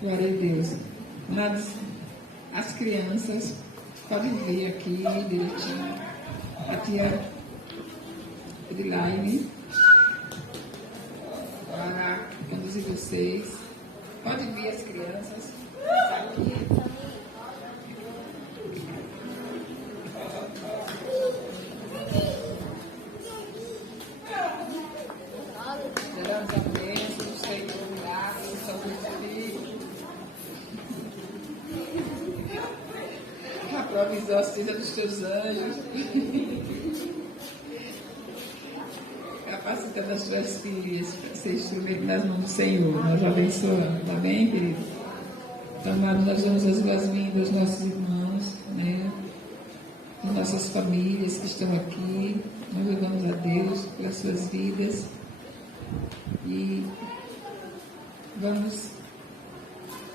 Glória a Deus. Amados, as crianças podem vir aqui direitinho. A tia Edilaine para conduzir vocês. Podem vir as crianças. Aqui. Geramos a bênção do Senhor, milagres, sobre os filhos. A provisão seja dos teus anjos. Capacitando as tuas filhas para ser instrumento nas mãos do Senhor. Nós abençoamos, tá bem, querido? Então, amado, nós damos as boas-vindas aos nossos irmãos, né? As nossas famílias que estão aqui. Nós louvamos a Deus pelas suas vidas. E vamos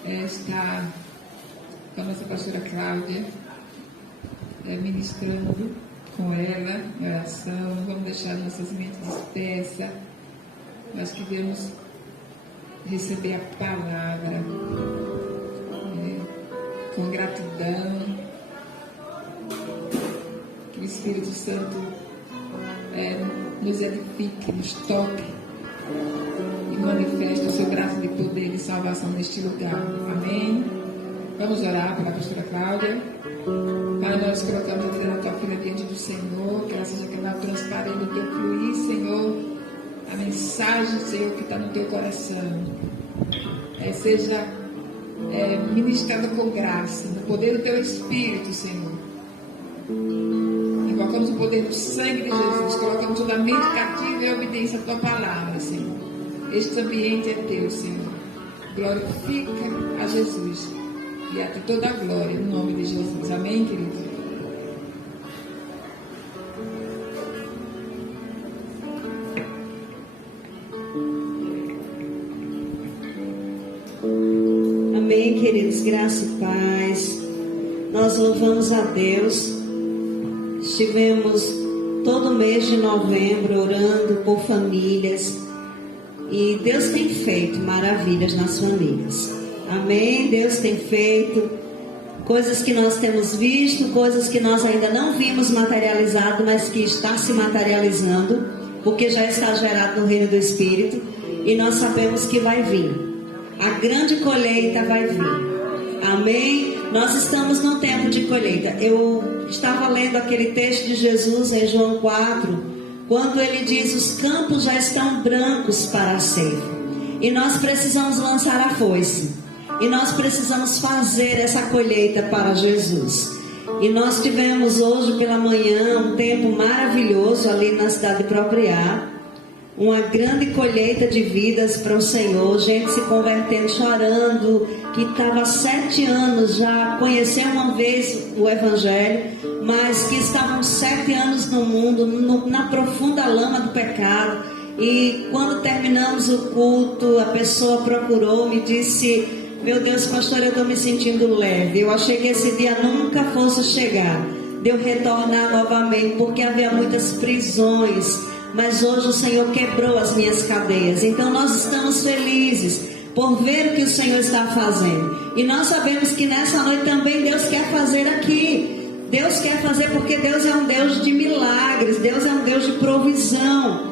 estar com a nossa pastora Cláudia, ministrando com ela em oração. Não vamos deixar nossas mentes dispersas, mas queremos receber a palavra com gratidão. Que o Espírito Santo nos edifique, nos toque e manifeste o seu braço de poder e salvação neste lugar. Amém? Vamos orar pela pastora Cláudia. Pai, nós colocamos a vida da tua filha diante do Senhor, que ela seja canal transparente do teu fluir, Senhor. A mensagem, Senhor, que está no teu coração, seja ministrada com graça, no poder do teu Espírito, Senhor. Invocamos o poder do sangue de Jesus, colocamos toda a mente cativa e obediência à tua palavra, Senhor. Este ambiente é teu, Senhor. Glorifica a Jesus e a ti toda a glória, no nome de Jesus. Amém, querido? Amém, queridos, graça e paz. Nós louvamos a Deus. Estivemos todo mês de novembro orando por famílias e Deus tem feito maravilhas nas famílias. Amém? Deus tem feito coisas que nós temos visto, coisas que nós ainda não vimos materializado, mas que está se materializando, porque já está gerado no reino do Espírito, e nós sabemos que vai vir. A grande colheita vai vir. Amém? Nós estamos num tempo de colheita. Eu estava lendo aquele texto de Jesus em João 4, quando ele diz: os campos já estão brancos para a ceifa, e nós precisamos lançar a foice. E nós precisamos fazer essa colheita para Jesus. E nós tivemos hoje pela manhã um tempo maravilhoso ali na cidade de Propriá. Uma grande colheita de vidas para o Senhor. Gente se convertendo, chorando, que estava há 7 anos já, conheceu uma vez o Evangelho, mas que estavam 7 anos no mundo, na profunda lama do pecado. E quando terminamos o culto, a pessoa procurou, me disse: meu Deus, pastor, eu estou me sentindo leve. Eu achei que esse dia nunca fosse chegar, de eu retornar novamente, porque havia muitas prisões, mas hoje o Senhor quebrou as minhas cadeias. Então nós estamos felizes por ver o que o Senhor está fazendo, e nós sabemos que nessa noite também Deus quer fazer aqui. Deus quer fazer, porque Deus é um Deus de milagres, Deus é um Deus de provisão.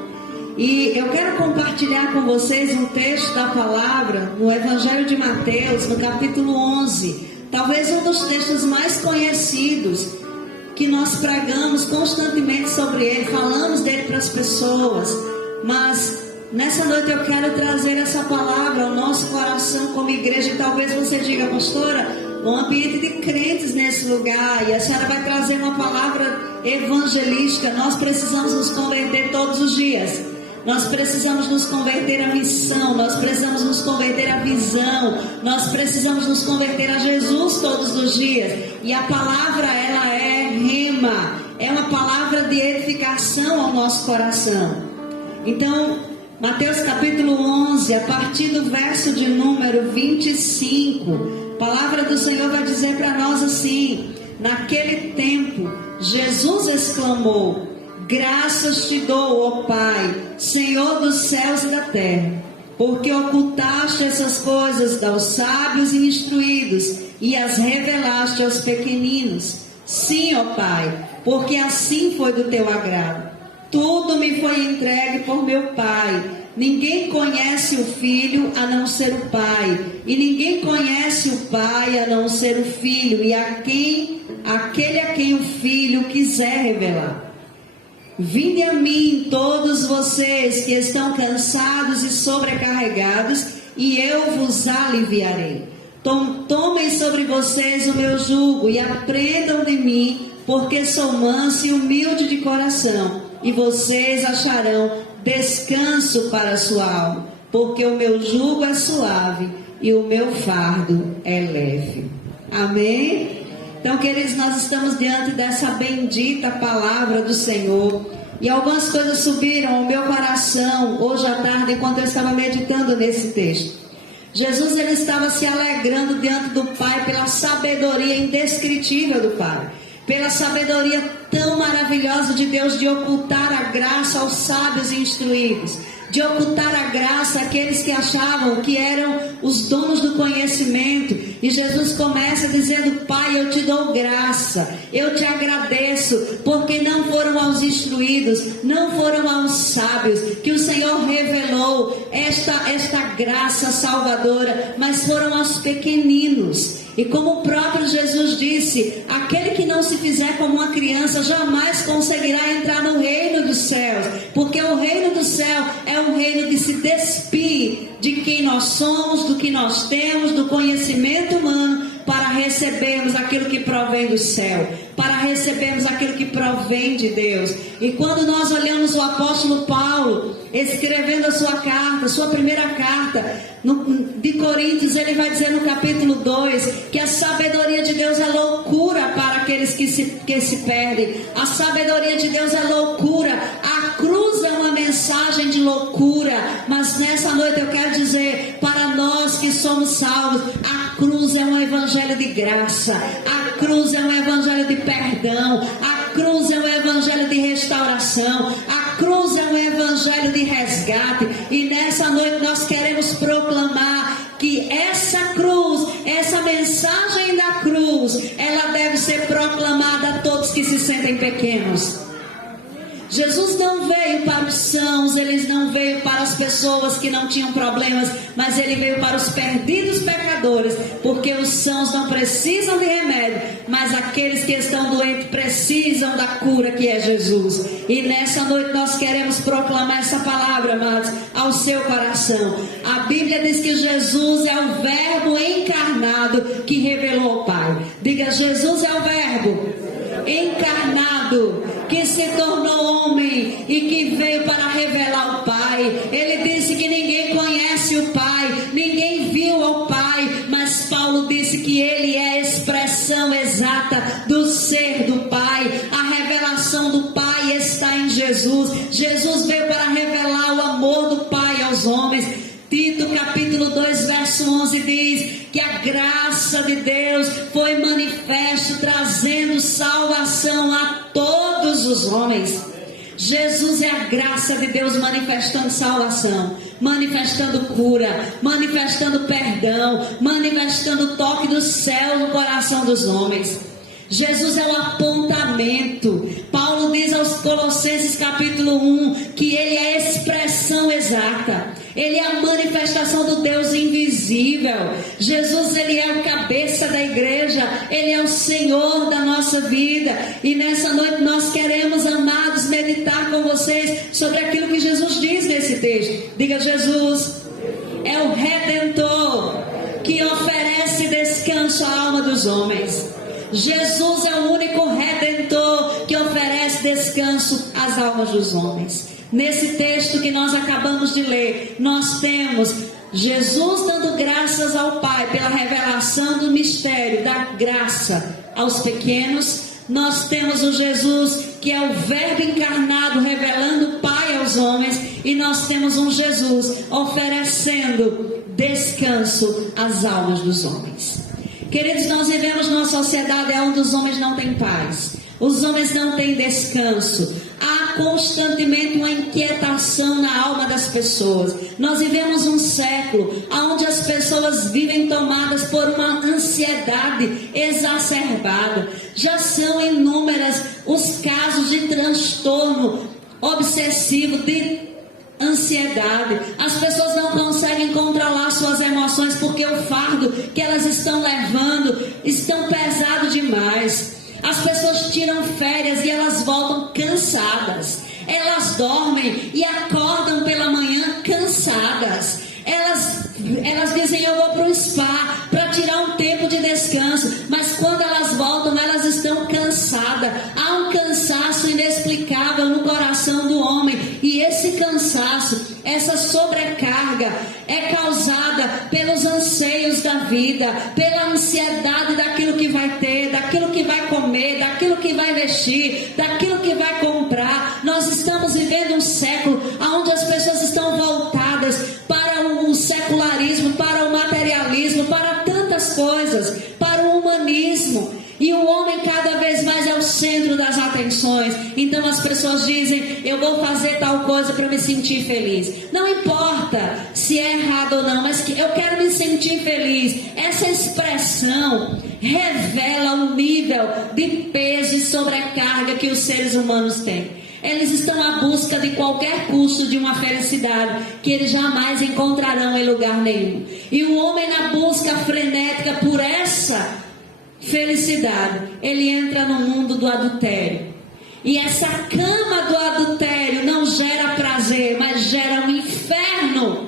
E eu quero compartilhar com vocês um texto da palavra no Evangelho de Mateus, no capítulo 11. Talvez um dos textos mais conhecidos, que nós pregamos constantemente sobre ele, falamos dele para as pessoas. Mas nessa noite eu quero trazer essa palavra ao nosso coração como igreja. E talvez você diga: pastora, um ambiente de crentes nesse lugar, e a senhora vai trazer uma palavra evangelística. Nós precisamos nos converter todos os dias. Nós precisamos nos converter à missão, nós precisamos nos converter à visão, nós precisamos nos converter a Jesus todos os dias. E a palavra, ela é rema, é uma palavra de edificação ao nosso coração. Então, Mateus capítulo 11, a partir do verso de número 25, a palavra do Senhor vai dizer para nós assim: naquele tempo, Jesus exclamou: graças te dou, ó Pai, Senhor dos céus e da terra, porque ocultaste essas coisas aos sábios e instruídos e as revelaste aos pequeninos. Sim, ó Pai, porque assim foi do teu agrado. Tudo me foi entregue por meu Pai. Ninguém conhece o Filho a não ser o Pai, e ninguém conhece o Pai a não ser o Filho, e aquele a quem o Filho quiser revelar. Vinde a mim todos vocês que estão cansados e sobrecarregados, e eu vos aliviarei. Tomem sobre vocês o meu jugo e aprendam de mim, porque sou manso e humilde de coração, e vocês acharão descanso para a sua alma, porque o meu jugo é suave e o meu fardo é leve. Amém? Então, queridos, nós estamos diante dessa bendita palavra do Senhor, e algumas coisas subiram ao meu coração hoje à tarde, enquanto eu estava meditando nesse texto. Jesus, ele estava se alegrando diante do Pai pela sabedoria indescritível do Pai, pela sabedoria tão maravilhosa de Deus de ocultar a graça aos sábios e instruídos, de ocultar a graça àqueles que achavam que eram os donos do conhecimento. E Jesus começa dizendo: Pai, eu te dou graça, eu te agradeço, porque não foram aos instruídos, não foram aos sábios que o Senhor revelou esta graça salvadora, mas foram aos pequeninos. E como o próprio Jesus disse, aquele que não se fizer como uma criança jamais conseguirá entrar no reino dos céus, porque o reino do céu é um reino que se despir de quem nós somos, do que nós temos, do conhecimento humano, para recebermos aquilo que provém do céu, para recebermos aquilo que provém de Deus. E quando nós olhamos o apóstolo Paulo escrevendo a sua carta, sua primeira carta de Coríntios, ele vai dizer no capítulo 2 que a sabedoria de Deus é loucura para aqueles que se perdem. A sabedoria de Deus é loucura. A cruz é uma mensagem de loucura, mas nessa noite eu quero dizer para nós que somos salvos, a cruz é um evangelho de graça, a cruz é um evangelho de perdão, a cruz é um evangelho de restauração, a cruz é um evangelho de resgate. E nessa noite nós queremos proclamar que essa cruz, essa mensagem da cruz, ela deve ser proclamada a todos que se sentem pequenos. Jesus não veio para os sãos, ele não veio para as pessoas que não tinham problemas, mas ele veio para os perdidos pecadores, porque os sãos não precisam de remédio, mas aqueles que estão doentes precisam da cura, que é Jesus. E nessa noite nós queremos proclamar essa palavra, amados, ao seu coração. A Bíblia diz que Jesus é o Verbo encarnado que revelou ao Pai. Diga: Jesus é o Verbo encarnado que se tornou homem e que veio para revelar o Pai. Ele disse que ninguém conhece o Pai, ninguém viu o Pai, mas Paulo disse que ele é a expressão exata do ser do Pai. A revelação do Pai está em Jesus. Jesus veio para revelar o amor do Pai aos homens. Tito capítulo 2 verso 11 diz que a graça de Deus foi manifesta, trazendo salvação a todos os homens. Jesus é a graça de Deus manifestando salvação, manifestando cura, manifestando perdão, manifestando o toque do céu no coração dos homens. Jesus é o apontamento. Paulo diz aos Colossenses capítulo 1 que ele é a expressão exata, ele é a manifestação do Deus invisível. Jesus, ele é o cabeça da igreja, ele é o Senhor da nossa vida. E nessa noite nós queremos, amados, meditar com vocês sobre aquilo que Jesus diz nesse texto. Diga: Jesus é o Redentor que oferece descanso à alma dos homens. Jesus é o único Redentor que oferece descanso às almas dos homens. Nesse texto que nós acabamos de ler, nós temos Jesus dando graças ao Pai pela revelação do mistério da graça aos pequenos. Nós temos o Jesus que é o Verbo encarnado revelando o Pai aos homens, e nós temos um Jesus oferecendo descanso às almas dos homens. Queridos, nós vivemos numa sociedade onde os homens não têm paz, os homens não têm descanso. Há constantemente uma inquietação na alma das pessoas. Nós vivemos um século onde as pessoas vivem tomadas por uma ansiedade exacerbada. Já são inúmeras os casos de transtorno obsessivo, de ansiedade. As pessoas não conseguem controlar suas emoções porque o fardo que elas estão levando estão pesado demais. As pessoas tiram férias e elas voltam cansadas. Elas dormem e acordam pela manhã cansadas. Elas dizem: eu vou para o spa para tirar um tempo de descanso. Mas quando elas voltam, elas estão cansadas. Há um cansaço inexplicável no coração do homem. E esse cansaço, essa sobrecarga é causada pelos anseios da vida, pela ansiedade daquilo que vai ter, daquilo que vai comer, daquilo que vai vestir, daquilo que vai comprar. Nós estamos vivendo um século onde as pessoas estão voltadas para o secularismo, para o materialismo, para tantas coisas, para o humanismo. E o homem cada vez mais é o centro das atenções. Então as pessoas dizem: eu vou fazer tal coisa para me sentir feliz. Não importa se é errado ou não, mas eu quero me sentir feliz. Essa expressão revela o nível de peso e sobrecarga que os seres humanos têm. Eles estão à busca de qualquer custo de uma felicidade que eles jamais encontrarão em lugar nenhum. E o homem, na busca frenética por essa felicidade, ele entra no mundo do adultério. E essa cama do adultério não gera prazer, mas gera um inferno.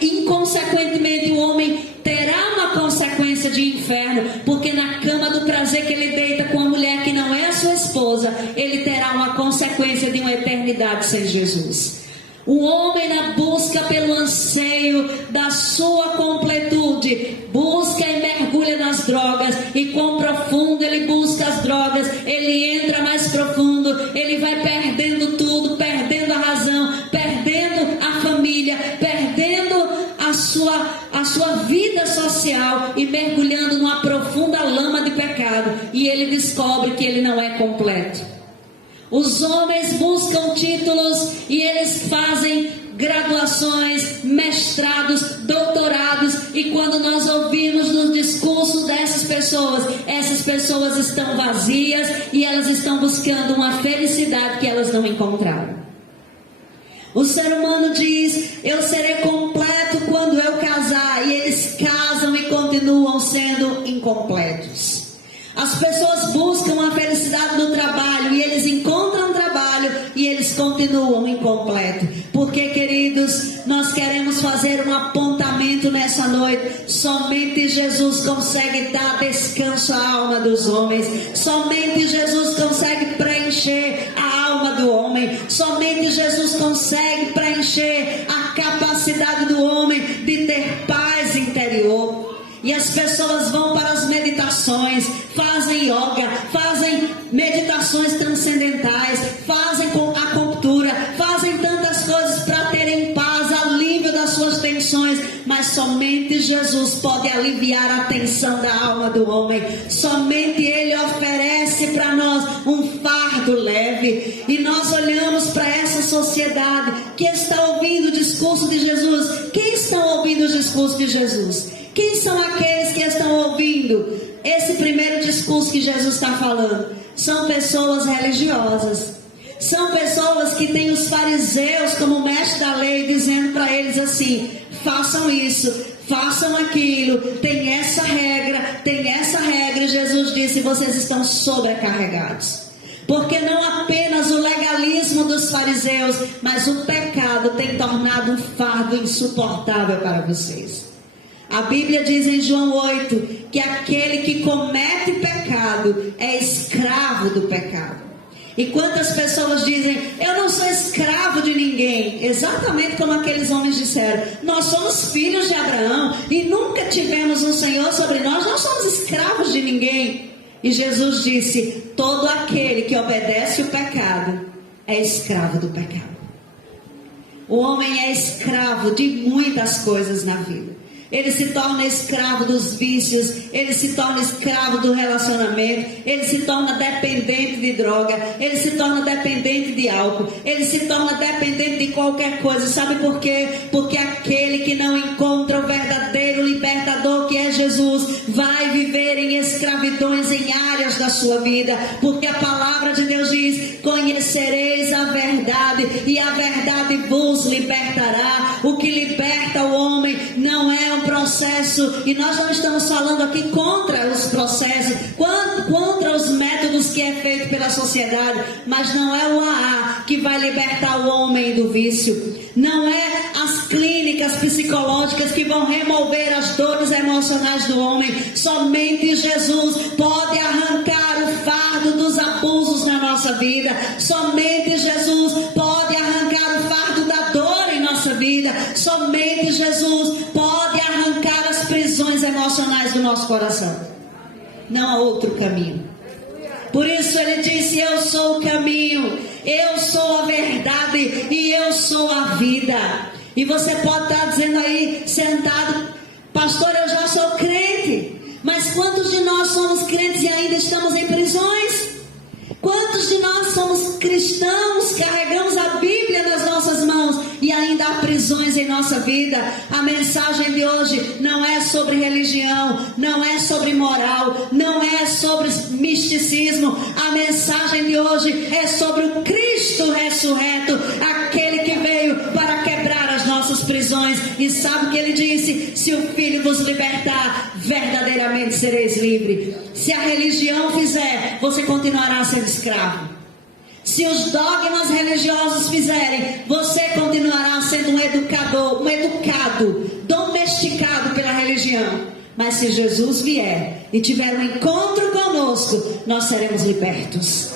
Inconsequentemente, o homem terá uma consequência de inferno, porque na cama do prazer que ele deita com a mulher que não é a sua esposa, ele terá uma consequência de uma eternidade sem Jesus. O homem, na busca pelo anseio da sua completude, busca e mergulha nas drogas, e quão profundo ele busca as drogas, ele entra mais profundo, ele vai perdendo tudo, perdendo a razão, perdendo a família, perdendo a sua vida social e mergulhando numa profunda lama de pecado, e ele descobre que ele não é completo. Os homens buscam títulos e eles fazem graduações, mestrados, doutorados, e quando nós ouvimos nos discursos dessas pessoas, essas pessoas estão vazias e elas estão buscando uma felicidade que elas não encontraram. O ser humano diz: eu serei completo quando eu casar, e eles casam e continuam sendo incompletos. As pessoas buscam a felicidade no trabalho e eles encontram trabalho e eles continuam incompletos. Porque, queridos, nós queremos fazer um apontamento nessa noite. Somente Jesus consegue dar descanso à alma dos homens. Somente Jesus consegue preencher a alma do homem. Somente Jesus consegue preencher a capacidade do homem de ter paz interior. E as pessoas vão para as meditações, fazem yoga, fazem meditações transcendentais, fazem acupuntura, fazem tantas coisas para terem paz, alívio das suas tensões. Mas somente Jesus pode aliviar a tensão da alma do homem. Somente Ele oferece para nós um fardo leve. E nós olhamos para essa sociedade que está ouvindo o discurso de Jesus. Quem estão ouvindo o discurso de Jesus? Quem são aqueles que estão ouvindo esse primeiro discurso que Jesus está falando? São pessoas religiosas. São pessoas que têm os fariseus como mestre da lei, dizendo para eles assim: façam isso, façam aquilo, tem essa regra, tem essa regra. E Jesus disse: vocês estão sobrecarregados. Porque não apenas o legalismo dos fariseus, mas o pecado tem tornado um fardo insuportável para vocês. A Bíblia diz em João 8 que aquele que comete pecado é escravo do pecado. E quantas pessoas dizem: eu não sou escravo de ninguém. Exatamente como aqueles homens disseram: nós somos filhos de Abraão e nunca tivemos um Senhor sobre nós, não somos escravos de ninguém. E Jesus disse: todo aquele que obedece o pecado é escravo do pecado. O homem é escravo de muitas coisas na vida. ele se torna escravo dos vícios, ele se torna escravo do relacionamento, ele se torna dependente de droga, ele se torna dependente de álcool, ele se torna dependente de qualquer coisa. Sabe por quê? Porque aquele que não encontra o verdadeiro libertador, que é Jesus, vai viver em escravidões em áreas da sua vida, porque a palavra de Deus diz: conhecereis a verdade e a verdade vos libertará. O que liberta o homem não é um processo, e nós não estamos falando aqui contra os processos, contra os métodos que é feito pela sociedade, mas não é o AA que vai libertar o homem do vício, não é as clínicas psicológicas que vão remover as dores emocionais do homem. Somente Jesus pode arrancar o fardo dos abusos na nossa vida, somente Jesus pode arrancar o fardo da dor em nossa vida, somente Jesus pode arrancar as prisões emocionais do nosso coração. Não há outro caminho. Por isso ele disse: eu sou o caminho, eu sou a verdade e eu sou a vida. E você pode estar dizendo aí, sentado: pastor, eu já sou crente. Mas quantos de nós somos crentes e ainda estamos em prisões? Quantos de nós somos cristãos, carregamos a Bíblia nas nossas mãos e ainda há prisões em nossa vida? A mensagem de hoje não é sobre religião, não é sobre moral, não é sobre misticismo. A mensagem de hoje é sobre o Cristo ressurreto, aquele que veio para quebrar as nossas prisões. E sabe o que ele disse? Se o Filho vos libertar, verdadeiramente sereis livres. Se a religião fizer, você continuará sendo escravo. Se os dogmas religiosos fizerem, você continuará sendo um educado, domesticado pela religião. Mas se Jesus vier e tiver um encontro conosco, nós seremos libertos.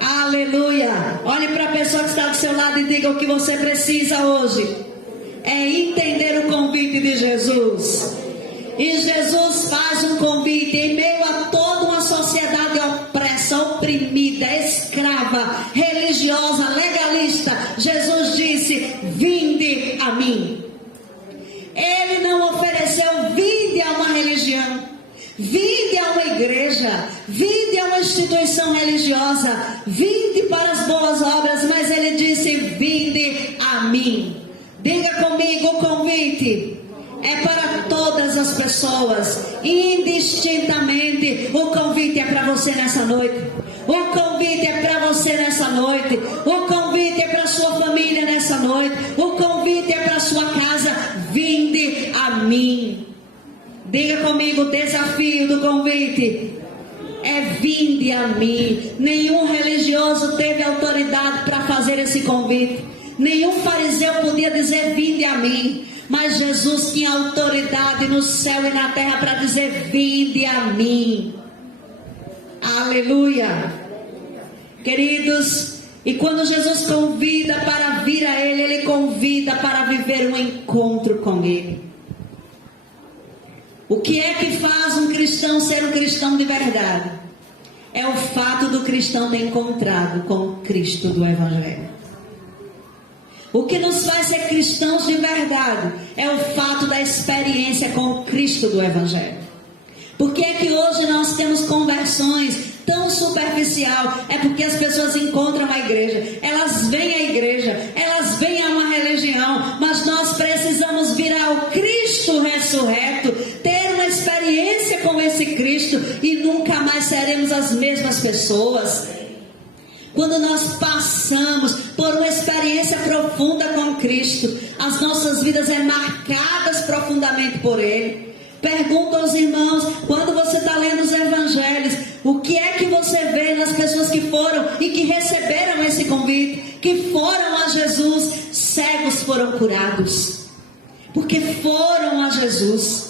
Aleluia! Olhe para a pessoa que está do seu lado e diga: o que você precisa hoje é entender o convite de Jesus. E Jesus faz um convite em meio a toda uma sociedade opressa, oprimida, escrava, religiosa, legalista. Jesus disse: vinde a mim. Ele não ofereceu: vinde a uma religião, vinde a uma igreja, vinde a uma instituição religiosa, vinde para as boas obras, mas ele disse: vinde a mim. Diga comigo: o convite é para todas as pessoas, indistintamente. O convite é para você nessa noite. O convite é para você nessa noite. O convite é para sua família nessa noite. O convite é para sua casa. Vinde a mim. Diga comigo: o desafio do convite é: vinde a mim. Nenhum religioso teve autoridade para fazer esse convite. Nenhum fariseu podia dizer: vinde a mim. Mas Jesus tinha autoridade no céu e na terra para dizer: vinde a mim. Aleluia. Queridos, e quando Jesus convida para vir a Ele, Ele convida para viver um encontro com Ele. O que é que faz um cristão ser um cristão de verdade? É o fato do cristão ter encontrado com o Cristo do Evangelho. O que nos faz ser cristãos de verdade é o fato da experiência com o Cristo do Evangelho. Por que é que hoje nós temos conversões tão superficial? É porque as pessoas encontram a igreja, elas vêm à igreja, elas vêm a uma religião, mas nós precisamos vir ao Cristo ressurreto, ter uma experiência com esse Cristo e nunca mais seremos as mesmas pessoas. Quando nós passamos por uma experiência profunda com Cristo, as nossas vidas são marcadas profundamente por Ele. Pergunta aos irmãos, quando você está lendo os evangelhos, o que é que você vê nas pessoas que foram e que receberam esse convite, que foram a Jesus? Cegos foram curados, porque foram a Jesus.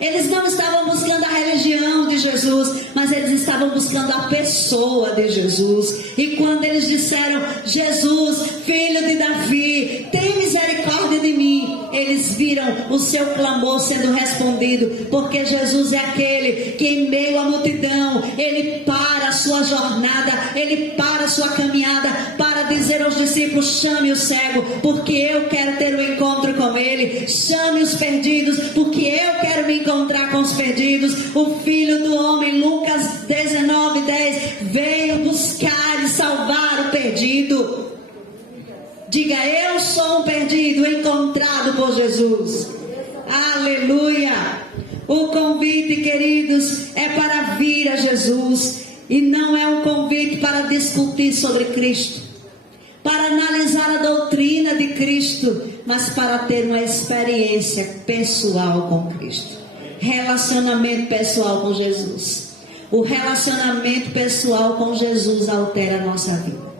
Eles não estavam buscando a religião de Jesus, mas eles estavam buscando a pessoa de Jesus. E quando eles disseram: Jesus, filho de Davi, tem misericórdia de mim, eles viram o seu clamor sendo respondido, porque Jesus é aquele que em meio à multidão, ele para a sua jornada, ele para a sua caminhada, para dizer aos discípulos: chame o cego, porque eu quero ter um encontro com ele. Chame os perdidos, porque eu quero me encontrar com os perdidos. O Filho do Homem, Lucas 19:10, veio buscar e salvar o perdido. Diga: eu sou um perdido encontrado por Jesus. Aleluia. O convite, queridos, é para vir a Jesus, e não é um convite para discutir sobre Cristo, para analisar a doutrina de Cristo, mas para ter uma experiência pessoal com Cristo. Relacionamento pessoal com Jesus. O relacionamento pessoal com Jesus altera a nossa vida.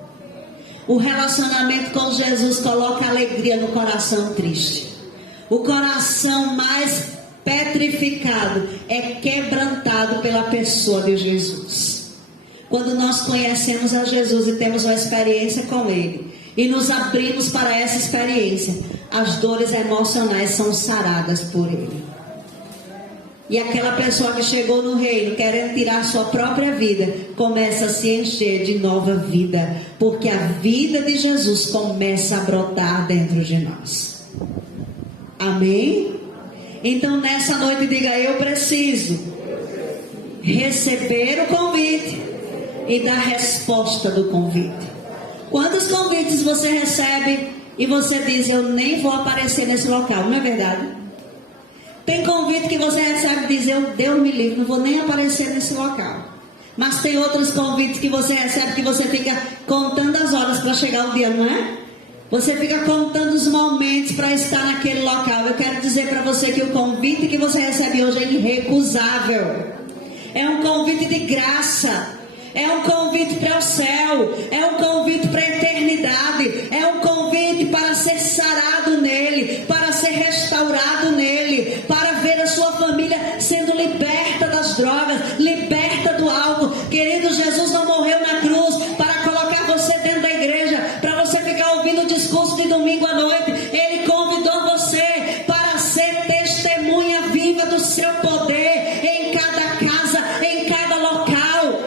O relacionamento com Jesus coloca alegria no coração triste. O coração mais petrificado é quebrantado pela pessoa de Jesus. Quando nós conhecemos a Jesus e temos uma experiência com Ele, e nos abrimos para essa experiência, as dores emocionais são saradas por Ele. E aquela pessoa que chegou no reino querendo tirar sua própria vida, começa a se encher de nova vida, porque a vida de Jesus começa a brotar dentro de nós. Amém? Então nessa noite diga: eu preciso receber o convite e dar resposta do convite. Quantos convites você recebe e você diz: eu nem vou aparecer nesse local? Não é verdade? Tem convite que você recebe e diz: Deus me livre, não vou nem aparecer nesse local. Mas tem outros convites que você recebe que você fica contando as horas para chegar o dia, não é? Você fica contando os momentos para estar naquele local. Eu quero dizer para você que o convite que você recebe hoje é irrecusável. É um convite de graça. É um convite para o céu. É um convite para a eternidade. É um convite para ser sarado nele, para ser restaurado nele, para ver a sua família sendo liberta das drogas, liberta do álcool. Querido, Jesus não morreu na cruz para colocar você dentro da igreja, para você ficar ouvindo o discurso de domingo à noite. Ele convidou você para ser testemunha viva do seu poder em cada casa, em cada local.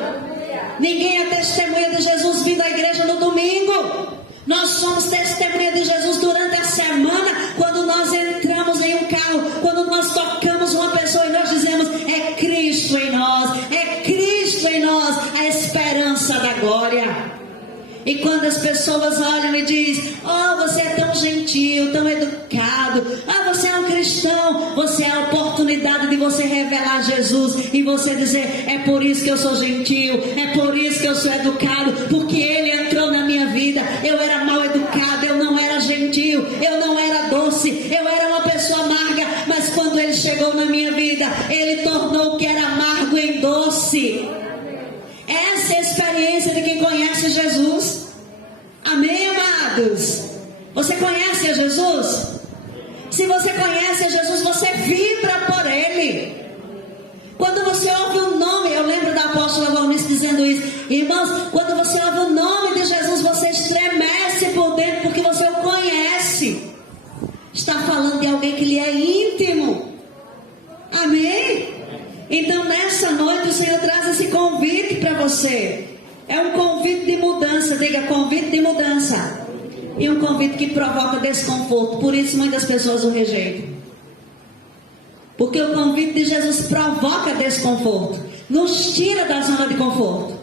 Ninguém é testemunha de Jesus vindo à igreja no domingo. Nós somos testemunha de Jesus durante a semana, quando nós entramos em um carro, quando nós tocamos uma pessoa e nós dizemos: é Cristo em nós, é Cristo em nós, a esperança da glória. E quando as pessoas olham e dizem: oh, você é tão gentil, tão educado, ah, você é um cristão, você é a oportunidade de você revelar Jesus e você dizer: é por isso que eu sou gentil, é por isso que eu sou educado, porque Ele entrou na minha vida. Eu era mal educado, eu não era gentil, eu não era doce, eu era uma pessoa amarga, mas quando Ele chegou na minha vida, Ele tornou o que era amargo em doce. Essa é a experiência de quem conhece Jesus. Amém, amados? Você conhece a Jesus? Se você conhece a Jesus, você vibra por Ele. Quando você ouve o nome, eu lembro da apóstola Valnice dizendo isso: irmãos, quando você ouve o nome de Jesus, você estremece por dentro, porque você o conhece. Está falando de alguém que lhe é íntimo. Amém? Então nessa noite o Senhor traz esse convite para você. É um convite de mudança. Diga: convite de mudança. E um convite que provoca desconforto. Por isso muitas pessoas o rejeitam, porque o convite de Jesus provoca desconforto, nos tira da zona de conforto.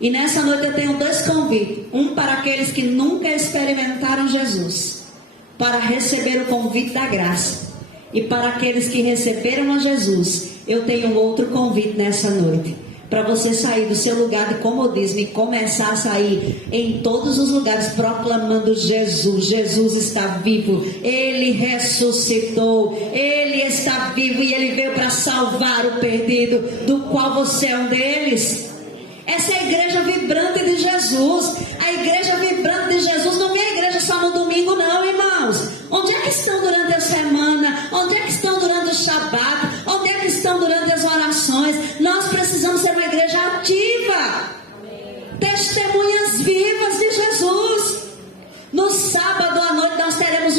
E nessa noite eu tenho dois convites. Um para aqueles que nunca experimentaram Jesus, para receber o convite da graça. E para aqueles que receberam a Jesus, eu tenho outro convite nessa noite, para você sair do seu lugar de comodismo e começar a sair em todos os lugares proclamando: Jesus, Jesus está vivo, Ele ressuscitou, Ele está vivo e Ele veio para salvar o perdido, do qual você é um deles. Essa é a igreja vibrante de Jesus. A igreja vibrante de Jesus não é a igreja só no domingo, não, irmãos. Onde é que estão durante a semana? Onde é que estão durante o Shabat? Onde é que estão durante as orações? Nós precisamos ser uma igreja ativa, testemunhas vivas de Jesus. No sábado à noite nós teremos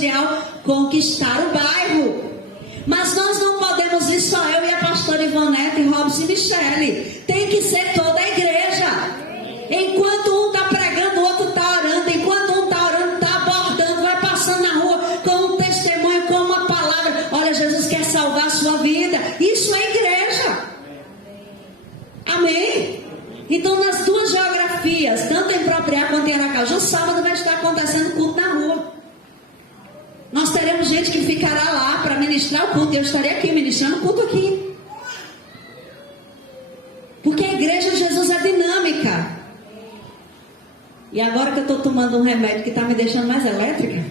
industrial conquistar o bairro. Mas nós não podemos ir só eu e a pastora Ivonete, Robson e Michele. Tem que ser toda a igreja. Enquanto um está pregando, o outro está orando. Enquanto um está orando, está abordando, vai passando na rua com um testemunho, com uma palavra. Olha, Jesus quer salvar a sua vida. Isso é igreja. Amém? Então, nas duas geografias, tanto em Propriá quanto em Aracaju, sábado vai estar acontecendo culto na rua. Nós teremos gente que ficará lá para ministrar o culto. Eu estarei aqui ministrando o culto aqui. Porque a igreja de Jesus é dinâmica. E agora que eu estou tomando um remédio que está me deixando mais elétrica,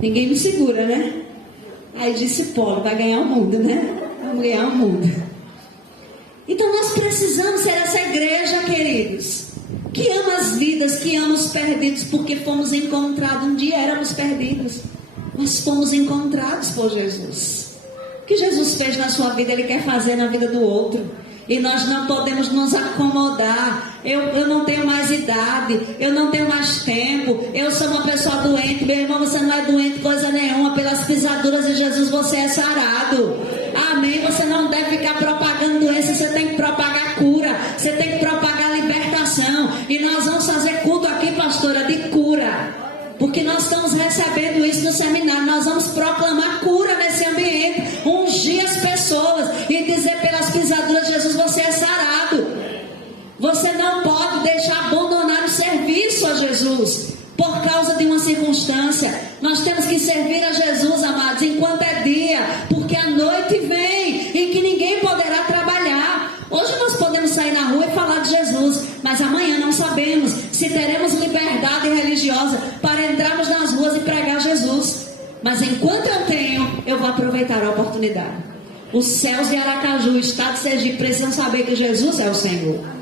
ninguém me segura, né? Aí disse Paulo, vai ganhar o mundo, né? Vamos ganhar o mundo. Então nós precisamos ser essa igreja, queridos, que ama as vidas, que ama os perdidos, porque fomos encontrados. Um dia éramos perdidos, mas fomos encontrados por Jesus. O que Jesus fez na sua vida, Ele quer fazer na vida do outro. E nós não podemos nos acomodar. Eu não tenho mais idade, eu não tenho mais tempo, eu sou uma pessoa doente. Meu irmão, você não é doente coisa nenhuma. Pelas pisaduras de Jesus você é sarado. Amém? Você não deve ficar propagando doença. Você tem que propagar cura, você tem que propagar libertação. E nós vamos fazer culto aqui, pastora, de cura, porque nós estamos recebendo isso no seminário. Nós vamos proclamar cura nesse ambiente, ungir as pessoas e dizer: pelas pisaduras de Jesus você é sarado. Você não pode deixar abandonar o serviço a Jesus por causa de uma circunstância. Nós temos que servir a Jesus, amados, enquanto é dia, porque a noite vem em que ninguém poderá trabalhar. Hoje nós podemos sair na rua e falar de Jesus, mas amanhã não sabemos se teremos liberdade religiosa para entrarmos nas ruas e pregar Jesus. Mas enquanto eu tenho, eu vou aproveitar a oportunidade. Os céus de Aracaju, o estado de Sergipe, precisam saber que Jesus é o Senhor.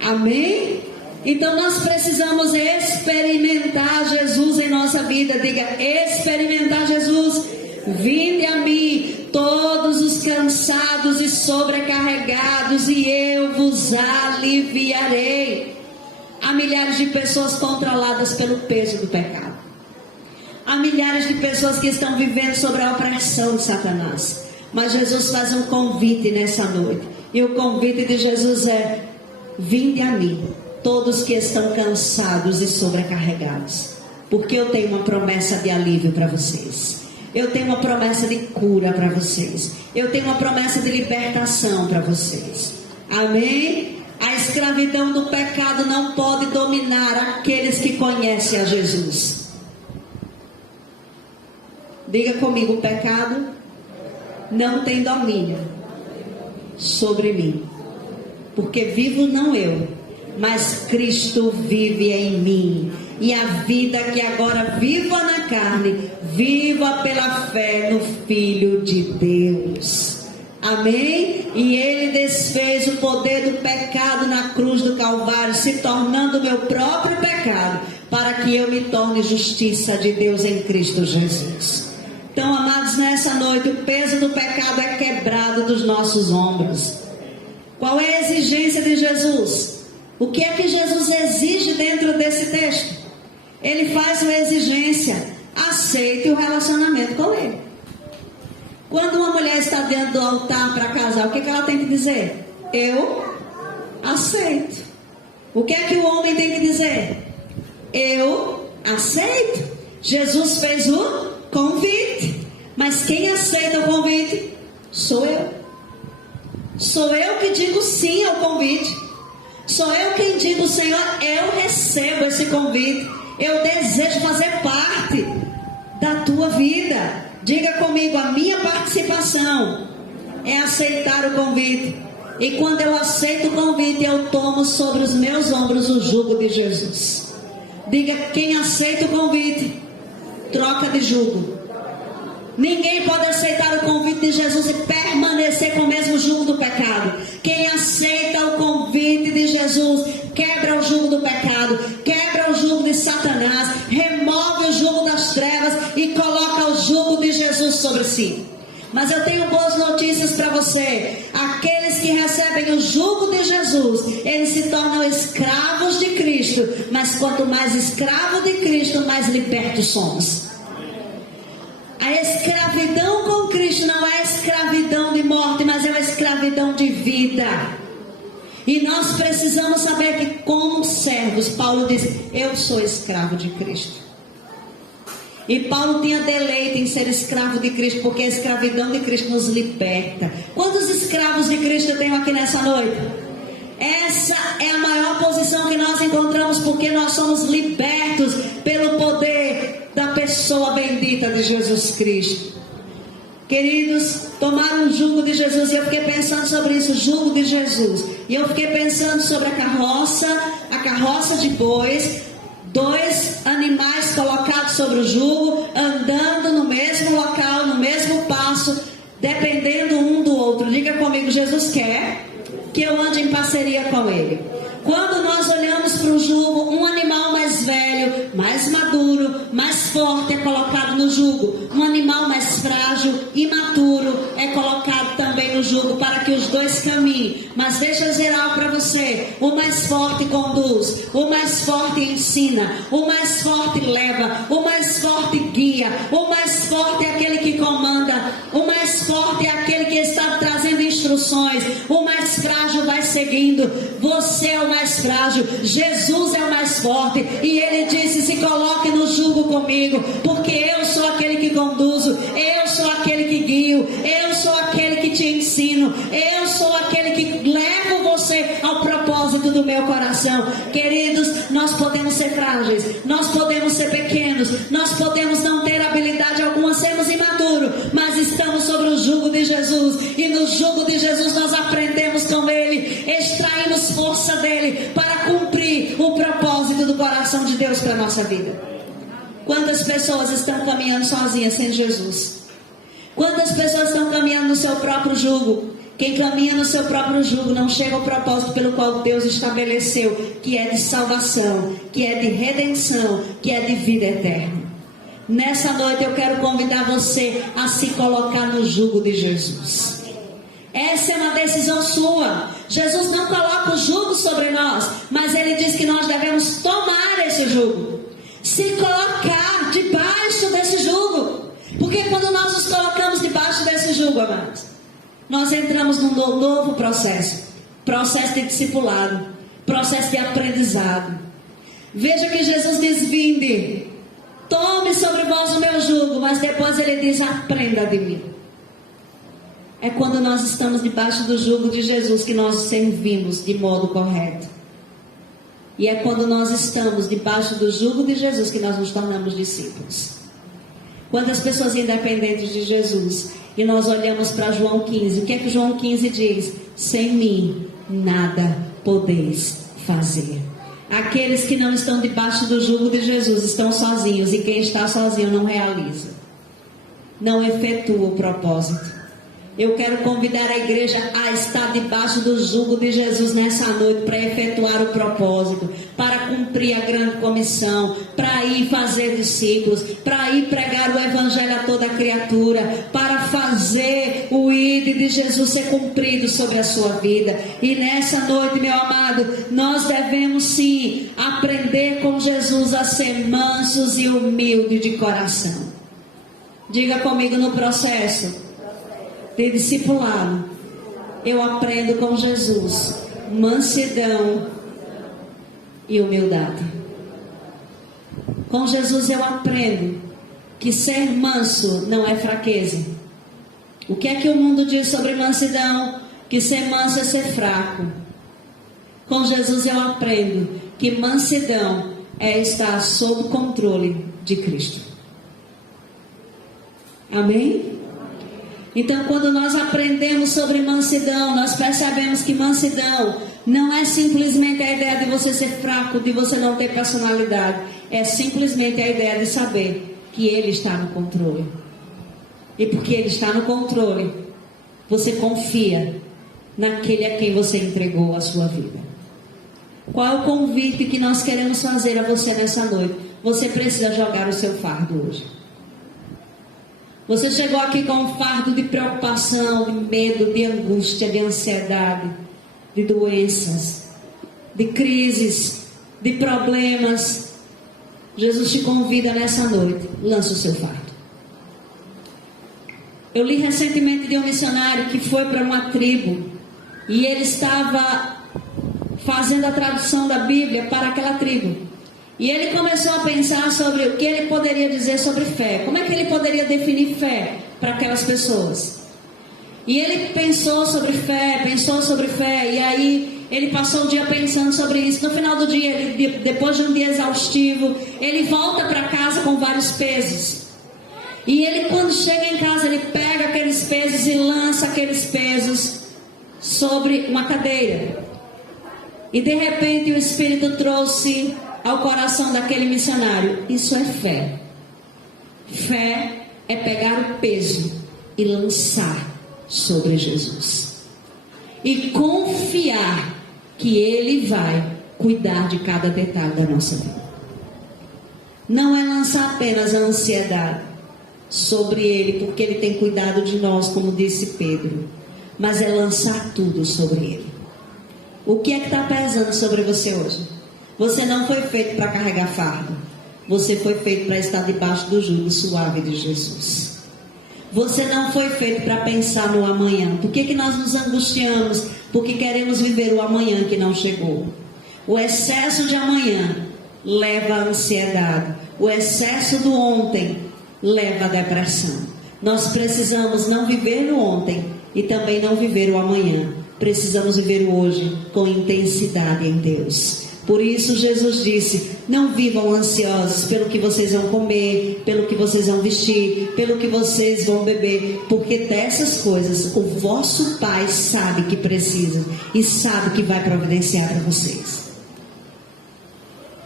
Amém? Então nós precisamos experimentar Jesus em nossa vida. Diga: experimentar Jesus. Vinde a mim todos os cansados e sobrecarregados, e eu vos aliviarei. Há milhares de pessoas controladas pelo peso do pecado. Há milhares de pessoas que estão vivendo sobre a opressão de Satanás. Mas Jesus faz um convite nessa noite. E o convite de Jesus é: vinde a mim todos que estão cansados e sobrecarregados, porque eu tenho uma promessa de alívio para vocês. Eu tenho uma promessa de cura para vocês. Eu tenho uma promessa de libertação para vocês. Amém? A escravidão do pecado não pode dominar aqueles que conhecem a Jesus. Diga comigo: o pecado não tem domínio sobre mim, porque vivo não eu, mas Cristo vive em mim. E a vida que agora viva na carne, viva pela fé no Filho de Deus. Amém? E Ele desfez o poder do pecado na cruz do Calvário, se tornando o meu próprio pecado, para que eu me torne justiça de Deus em Cristo Jesus. Então, amados, nessa noite o peso do pecado é quebrado dos nossos ombros. Qual é a exigência de Jesus? O que é que Jesus exige dentro desse texto? Ele faz uma exigência: aceite o relacionamento com Ele. Quando uma mulher está diante do altar para casar, o que ela tem que dizer? Eu aceito. O que é que o homem tem que dizer? Eu aceito. Jesus fez o convite, mas quem aceita o convite? Sou eu. Sou eu que digo sim ao convite. Sou eu quem digo: Senhor, eu recebo esse convite. Eu desejo fazer parte da tua vida. Diga comigo: a minha participação é aceitar o convite. E quando eu aceito o convite, eu tomo sobre os meus ombros o jugo de Jesus. Diga: quem aceita o convite, troca de jugo. Ninguém pode aceitar o convite de Jesus e permanecer com o mesmo jugo do pecado. Quem aceita o convite de Jesus, quebra o jugo do pecado, quebra o jugo de Satanás, remove o jugo das trevas e coloca o jugo de Jesus sobre si. Mas eu tenho boas notícias para você. Aqueles que recebem o jugo de Jesus, eles se tornam escravos de Cristo. Mas quanto mais escravo de Cristo, mais libertos somos. A escravidão com Cristo não é escravidão de morte, mas é uma escravidão de vida. E nós precisamos saber que, como servos, Paulo diz: eu sou escravo de Cristo. E Paulo tinha deleite em ser escravo de Cristo, porque a escravidão de Cristo nos liberta. Quantos escravos de Cristo eu tenho aqui nessa noite? Essa é a maior posição que nós encontramos, porque nós somos libertos pelo poder da pessoa bendita de Jesus Cristo. Queridos, tomaram o jugo de Jesus, e eu fiquei pensando sobre isso, o jugo de Jesus. E eu fiquei pensando sobre a carroça de bois, 2 animais colocados sobre o jugo, andando no mesmo local, no mesmo passo, dependendo um do outro. Diga comigo: Jesus quer que eu ande em parceria com Ele. Quando nós olhamos para o jugo, um animal mais velho, mais maduro, mais forte é colocado no jugo. Um animal mais frágil, imaturo, é colocado também no jugo, para que os dois caminhem. Mas deixa eu dizer algo para você: o mais forte conduz, o mais forte ensina, o mais forte leva, o mais forte guia, o mais forte é aquele que comanda, o mais forte é aquele que está trazendo instruções, o mais frágil vai seguindo. Você é o mais frágil, Jesus é o mais forte, e Ele disse: se coloque no jugo comigo, porque eu sou aquele que conduzo, eu sou aquele que guio, eu sou aquele que te ensino, eu sou aquele que levo você ao propósito do meu coração. Queridos, nós podemos ser frágeis, nós podemos ser pequenos, nós podemos não ter habilidade alguma, sermos imaturos, mas estamos sobre o jugo de Jesus, e no jugo de Jesus nós aprendemos com Ele, extraímos força dele para cumprir o propósito do coração de Deus para a nossa vida. Quantas pessoas estão caminhando sozinhas sem Jesus? Quantas pessoas estão caminhando no seu próprio jugo? Quem caminha no seu próprio jugo não chega ao propósito pelo qual Deus estabeleceu, que é de salvação, que é de redenção, que é de vida eterna. Nessa noite eu quero convidar você a se colocar no jugo de Jesus. Essa é uma decisão sua. Jesus não coloca o jugo sobre nós, mas Ele diz que nós devemos tomar esse jugo, se colocar debaixo desse jugo. Porque quando nós nos colocamos debaixo desse jugo, amados, nós entramos num novo processo de discipulado, processo de aprendizado. Veja que Jesus diz: vinde, tome sobre vós o meu jugo, mas depois Ele diz: aprenda de mim. É quando nós estamos debaixo do jugo de Jesus que nós servimos de modo correto. E é quando nós estamos debaixo do jugo de Jesus que nós nos tornamos discípulos. Quantas pessoas independentes de Jesus, e nós olhamos para João 15, o que é que João 15 diz? Sem mim nada podeis fazer. Aqueles que não estão debaixo do jugo de Jesus estão sozinhos, e quem está sozinho não realiza, não efetua o propósito. Eu quero convidar a igreja a estar debaixo do jugo de Jesus nessa noite, para efetuar o propósito, para cumprir a grande comissão, para ir fazer discípulos, para ir pregar o evangelho a toda criatura, para fazer o ID de Jesus ser cumprido sobre a sua vida. E nessa noite, meu amado, nós devemos sim aprender com Jesus a ser mansos e humildes de coração. Diga comigo: no processo de discipulado, eu aprendo com Jesus mansidão e humildade. Com Jesus eu aprendo que ser manso não é fraqueza. O que é que o mundo diz sobre mansidão? Que ser manso é ser fraco. Com Jesus eu aprendo que mansidão é estar sob o controle de Cristo. Amém? Então, quando nós aprendemos sobre mansidão, nós percebemos que mansidão não é simplesmente a ideia de você ser fraco, de você não ter personalidade. É simplesmente a ideia de saber que Ele está no controle. E porque Ele está no controle, você confia naquele a quem você entregou a sua vida. Qual é o convite que nós queremos fazer a você nessa noite? Você precisa jogar o seu fardo hoje. Você chegou aqui com um fardo de preocupação, de medo, de angústia, de ansiedade, de doenças, de crises, de problemas. Jesus te convida nessa noite: lança o seu fardo. Eu li recentemente de um missionário que foi para uma tribo e ele estava fazendo a tradução da Bíblia para aquela tribo. E ele começou a pensar sobre o que ele poderia dizer sobre fé. Como é que ele poderia definir fé para aquelas pessoas? E ele pensou sobre fé, e aí ele passou o dia pensando sobre isso. No final do dia, depois de um dia exaustivo, ele volta para casa com vários pesos. E ele, quando chega em casa, ele pega aqueles pesos e lança aqueles pesos sobre uma cadeira. E de repente o Espírito trouxe ao coração daquele missionário: isso é fé. Fé é pegar o peso e lançar sobre Jesus e confiar que Ele vai cuidar de cada detalhe da nossa vida. Não é lançar apenas a ansiedade sobre Ele, porque Ele tem cuidado de nós, como disse Pedro, mas é lançar tudo sobre Ele. O que é que está pesando sobre você hoje? Você não foi feito para carregar fardo. Você foi feito para estar debaixo do jugo suave de Jesus. Você não foi feito para pensar no amanhã. Por que nós nos angustiamos? Porque queremos viver o amanhã que não chegou. O excesso de amanhã leva à ansiedade. O excesso do ontem leva à depressão. Nós precisamos não viver no ontem e também não viver o amanhã. Precisamos viver o hoje com intensidade em Deus. Por isso Jesus disse: não vivam ansiosos pelo que vocês vão comer, pelo que vocês vão vestir, pelo que vocês vão beber, porque dessas coisas o vosso Pai sabe que precisam e sabe que vai providenciar para vocês.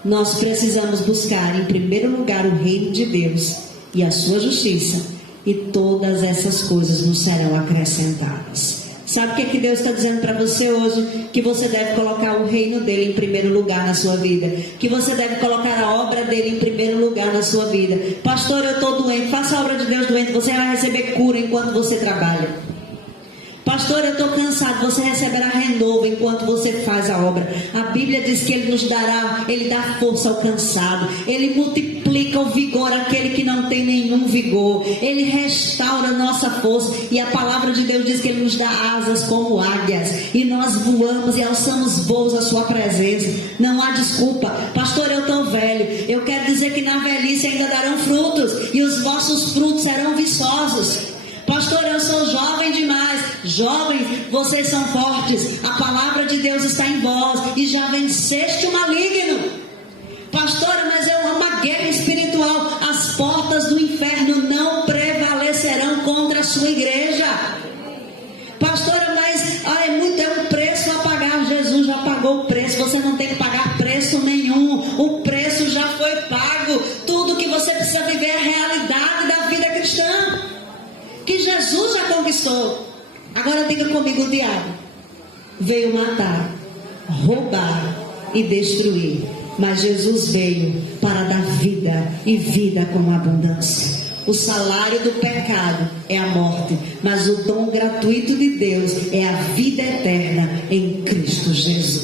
Nós precisamos buscar em primeiro lugar o reino de Deus e a sua justiça, e todas essas coisas nos serão acrescentadas. Sabe o que Deus está dizendo para você hoje? Que você deve colocar o reino dele em primeiro lugar na sua vida. Que você deve colocar a obra dele em primeiro lugar na sua vida. Pastor, eu estou doente. Faça a obra de Deus doente. Você vai receber cura enquanto você trabalha. Pastor, eu estou cansado. Você receberá renovo enquanto você faz a obra. A Bíblia diz que Ele nos dará, Ele dá força ao cansado. Ele multiplica o vigor àquele que não tem nenhum vigor. Ele restaura a nossa força. E a palavra de Deus diz que Ele nos dá asas como águias. E nós voamos e alçamos voos à sua presença. Não há desculpa. Pastor, eu estou velho. Eu quero dizer que na velhice ainda darão frutos. E os vossos frutos serão viçosos. Pastor, eu sou jovem demais. Jovens, vocês são fortes. A palavra de Deus está em vós e já venceste o maligno. Pastora, mas é uma guerra espiritual. As portas do inferno não prevalecerão contra a sua igreja. Pastora, mas é um preço a pagar. Jesus já pagou o preço. Você não tem que pagar preço nenhum. O preço já foi pago. Tudo que você precisa viver é a realidade da vida cristã, que Jesus já conquistou. Agora diga comigo: o diabo veio matar, roubar e destruir, mas Jesus veio para dar vida e vida com abundância. O salário do pecado é a morte, mas o dom gratuito de Deus é a vida eterna em Cristo Jesus.